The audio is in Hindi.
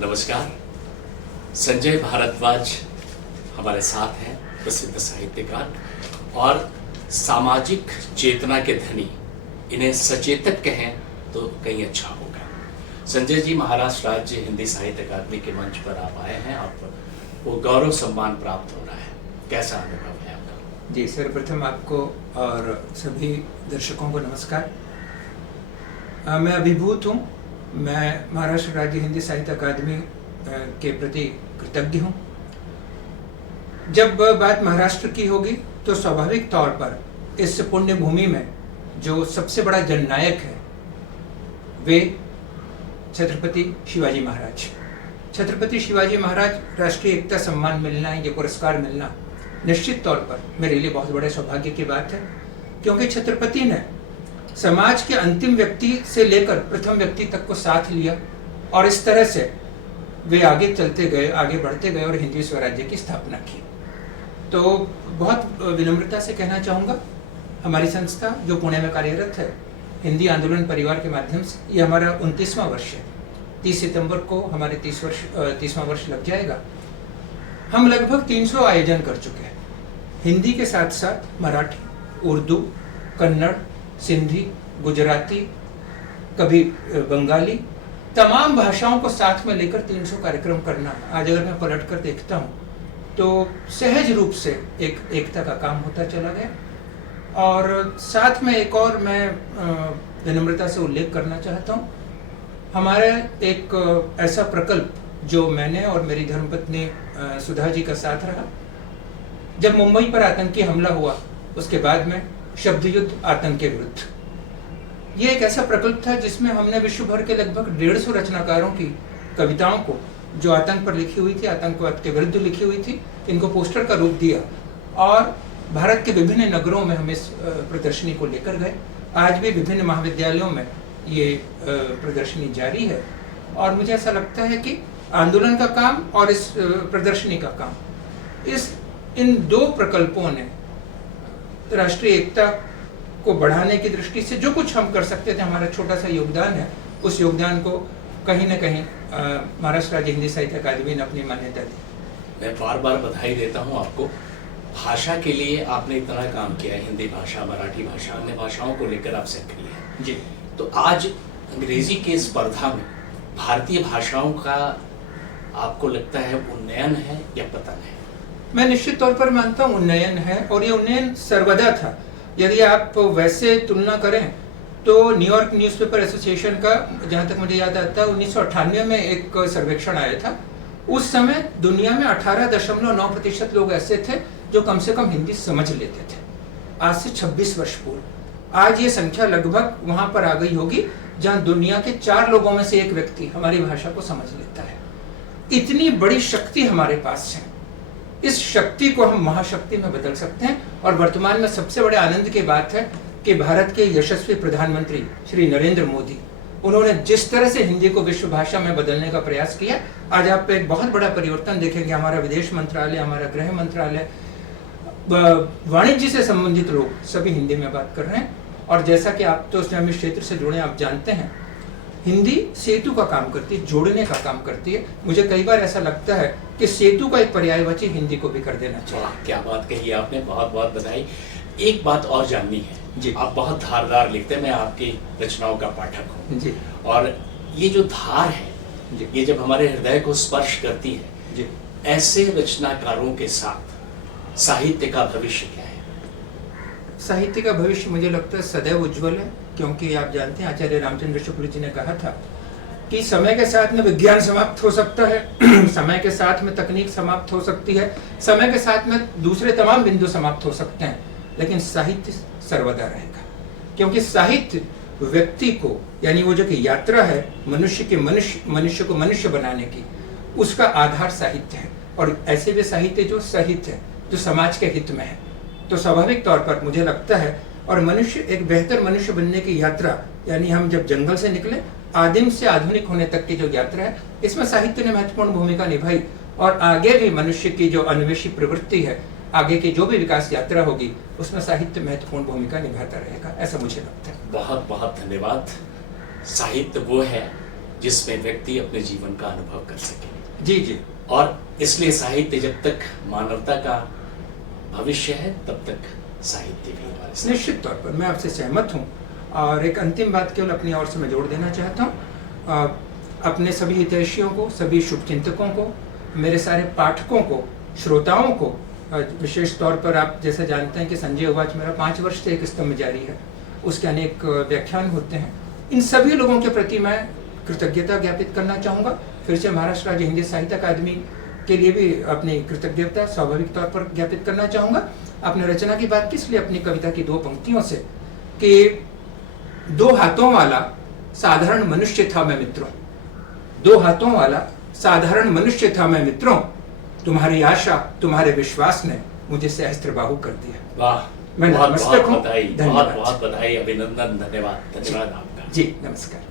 नमस्कार। संजय भारद्वाज हमारे साथ हैं, प्रसिद्ध साहित्यकार और सामाजिक चेतना के धनी। इन्हें सचेतक कहें तो कहीं अच्छा होगा। संजय जी, महाराष्ट्र राज्य हिंदी साहित्य अकादमी के मंच पर आप आए हैं, आपको गौरव सम्मान प्राप्त हो रहा है, कैसा अनुभव है आपका? जी, सर्वप्रथम आपको और सभी दर्शकों को नमस्कार। मैं अभिभूत हूँ। मैं महाराष्ट्र राज्य हिंदी साहित्य अकादमी के प्रति कृतज्ञ हूँ। जब बात महाराष्ट्र की होगी तो स्वाभाविक तौर पर इस पुण्य भूमि में जो सबसे बड़ा जननायक है वे छत्रपति शिवाजी महाराज। छत्रपति शिवाजी महाराज राष्ट्रीय एकता सम्मान मिलना, ये पुरस्कार मिलना निश्चित तौर पर मेरे लिए बहुत बड़े सौभाग्य की बात है, क्योंकि छत्रपति ने समाज के अंतिम व्यक्ति से लेकर प्रथम व्यक्ति तक को साथ लिया और इस तरह से वे आगे चलते गए, आगे बढ़ते गए और हिंदी स्वराज्य की स्थापना की। तो बहुत विनम्रता से कहना चाहूँगा, हमारी संस्था जो पुणे में कार्यरत है, हिंदी आंदोलन परिवार के माध्यम से, ये हमारा 29वां वर्ष है। 30 सितंबर को हमारे 30वां वर्ष लग जाएगा। हम लगभग 300 आयोजन कर चुके हैं। हिंदी के साथ साथ मराठी, उर्दू, कन्नड़, सिंधी, गुजराती, कभी बंगाली, तमाम भाषाओं को साथ में लेकर 300 कार्यक्रम करना, आज अगर मैं पलट कर देखता हूँ तो सहज रूप से एक एकता का काम होता चला गया। और साथ में एक और मैं विनम्रता से उल्लेख करना चाहता हूँ, हमारे एक ऐसा प्रकल्प जो मैंने और मेरी धर्मपत्नी सुधा जी का साथ रहा। जब मुंबई पर आतंकी हमला हुआ, उसके बाद में शब्द युद्ध आतंक के विरुद्ध, ये एक ऐसा प्रकल्प था जिसमें हमने विश्व भर के लगभग 150 रचनाकारों की कविताओं को जो आतंक पर लिखी हुई थी, आतंकवाद के विरुद्ध लिखी हुई थी, इनको पोस्टर का रूप दिया और भारत के विभिन्न नगरों में हम इस प्रदर्शनी को लेकर गए। आज भी विभिन्न महाविद्यालयों में ये प्रदर्शनी जारी है और मुझे ऐसा लगता है कि आंदोलन का काम और इस प्रदर्शनी का काम, इन दो प्रकल्पों ने राष्ट्रीय एकता को बढ़ाने की दृष्टि से जो कुछ हम कर सकते थे, हमारा छोटा सा योगदान है, उस योगदान को कहीं न कहीं महाराष्ट्र राज्य हिंदी साहित्य अकादमी ने अपनी मान्यता दी। मैं बार बार बधाई देता हूँ आपको। भाषा के लिए आपने इतना काम किया है, हिंदी भाषा, मराठी भाषा, अन्य भाषाओं को लेकर आप सक्रिय हैं जी। तो आज अंग्रेजी की स्पर्धा में भारतीय भाषाओं का आपको लगता है उन्नयन है या पतन है? मैं निश्चित तौर पर मानता हूँ उन्नयन है, और ये उन्नयन सर्वदा था। यदि आप वैसे तुलना करें तो न्यूयॉर्क न्यूज़पेपर एसोसिएशन का, जहाँ तक मुझे याद आता है, 1998 में एक सर्वेक्षण आया था। उस समय दुनिया में 18.9% लोग ऐसे थे जो कम से कम हिंदी समझ लेते थे, आज से 26 वर्ष पूर्व। आज ये संख्या लगभग वहाँ पर आ गई होगी जहाँ दुनिया के 4 लोगों में से एक व्यक्ति हमारी भाषा को समझ लेता है। इतनी बड़ी शक्ति हमारे पास है। इस शक्ति को हम महाशक्ति में बदल सकते हैं। और वर्तमान में सबसे बड़े आनंद की बात है कि भारत के यशस्वी प्रधानमंत्री श्री नरेंद्र मोदी, उन्होंने जिस तरह से हिंदी को विश्व भाषा में बदलने का प्रयास किया, आज आप एक बहुत बड़ा परिवर्तन देखेंगे। हमारा विदेश मंत्रालय, हमारा गृह मंत्रालय, वाणिज्य से संबंधित लोग सभी हिंदी में बात कर रहे हैं। और जैसा कि आप तो इस्लामी क्षेत्र से जुड़े, आप जानते हैं, हिंदी सेतु का काम करती है, जोड़ने का काम करती है। मुझे कई बार ऐसा लगता है कि सेतु का एक पर्यायवाची हिंदी को भी कर देना चाहिए। क्या बात कही आपने, बहुत बहुत बधाई। एक बात और जाननी है जी। आप बहुत धारदार लिखते हैं, मैं आपकी रचनाओं का पाठक हूँ जी। और ये जो धार है जी, ये जब हमारे हृदय को स्पर्श करती है जी, ऐसे रचनाकारों के साथ साहित्य का भविष्य क्या है? साहित्य का भविष्य मुझे लगता है सदैव उज्जवल है, क्योंकि आप जानते हैं आचार्य रामचंद्र शुक्ल जी ने कहा था कि समय के साथ में विज्ञान समाप्त हो सकता है, समय के साथ में तकनीक समाप्त हो सकती है, समय के साथ में दूसरे तमाम बिंदु समाप्त हो सकते हैं, लेकिन साहित्य सर्वदा रहेगा। क्योंकि साहित्य व्यक्ति को, यानी वो जो कि यात्रा है मनुष्य को मनुष्य बनाने की, उसका आधार साहित्य है। और ऐसे भी साहित्य जो सहित है, जो समाज के हित में है। तो स्वाभाविक तौर पर मुझे लगता है, और मनुष्य एक बेहतर मनुष्य बनने की यात्रा, यानी हम जब जंगल से निकले आदिम से आधुनिक होने तक की जो यात्रा है, इसमें साहित्य ने महत्वपूर्ण भूमिका निभाई। और आगे भी मनुष्य की जो अन्वेषी प्रवृत्ति है, आगे की जो भी विकास यात्रा होगी, उसमें साहित्य महत्वपूर्ण भूमिका निभाता रहेगा, ऐसा मुझे लगता है। बहुत बहुत धन्यवाद। साहित्य वो है जिसमें व्यक्ति अपने जीवन का अनुभव कर सके। जी जी। और इसलिए साहित्य जब तक मानवता का भविष्य है तब तक साहित्य भी हमारे साथ। निश्चित तौर पर मैं आपसे सहमत हूँ। और एक अंतिम बात केवल अपनी ओर से मैं जोड़ देना चाहता हूँ, अपने सभी हितैषियों को, सभी शुभचिंतकों को, मेरे सारे पाठकों को, श्रोताओं को, विशेष तौर पर आप जैसा जानते हैं कि संजय उवाच मेरा 5 वर्ष से एक स्तंभ जारी है, उसके अनेक व्याख्यान होते हैं। इन सभी लोगों के प्रति मैं कृतज्ञता ज्ञापित करना चाहूँगा। फिर से महाराष्ट्र राज्य हिंदी साहित्य अकादमी के लिए भी अपनी कृतज्ञता स्वाभाविक तौर पर ज्ञापित करना चाहूँगा। आपने रचना की बात की, इसलिए अपनी कविता की 2 पंक्तियों से कि 2 हाथों वाला साधारण मनुष्य था मैं मित्रों, 2 हाथों वाला साधारण मनुष्य था मैं मित्रों, तुम्हारी आशा तुम्हारे विश्वास ने मुझे सहस्त्रबाहु कर दिया। वाह, मैं बहुत नतमस्तक हूं। बधाई, धन्यवाद। बहुत बधाई, अभिनंदन, धन्यवाद आपका। जी नमस्कार।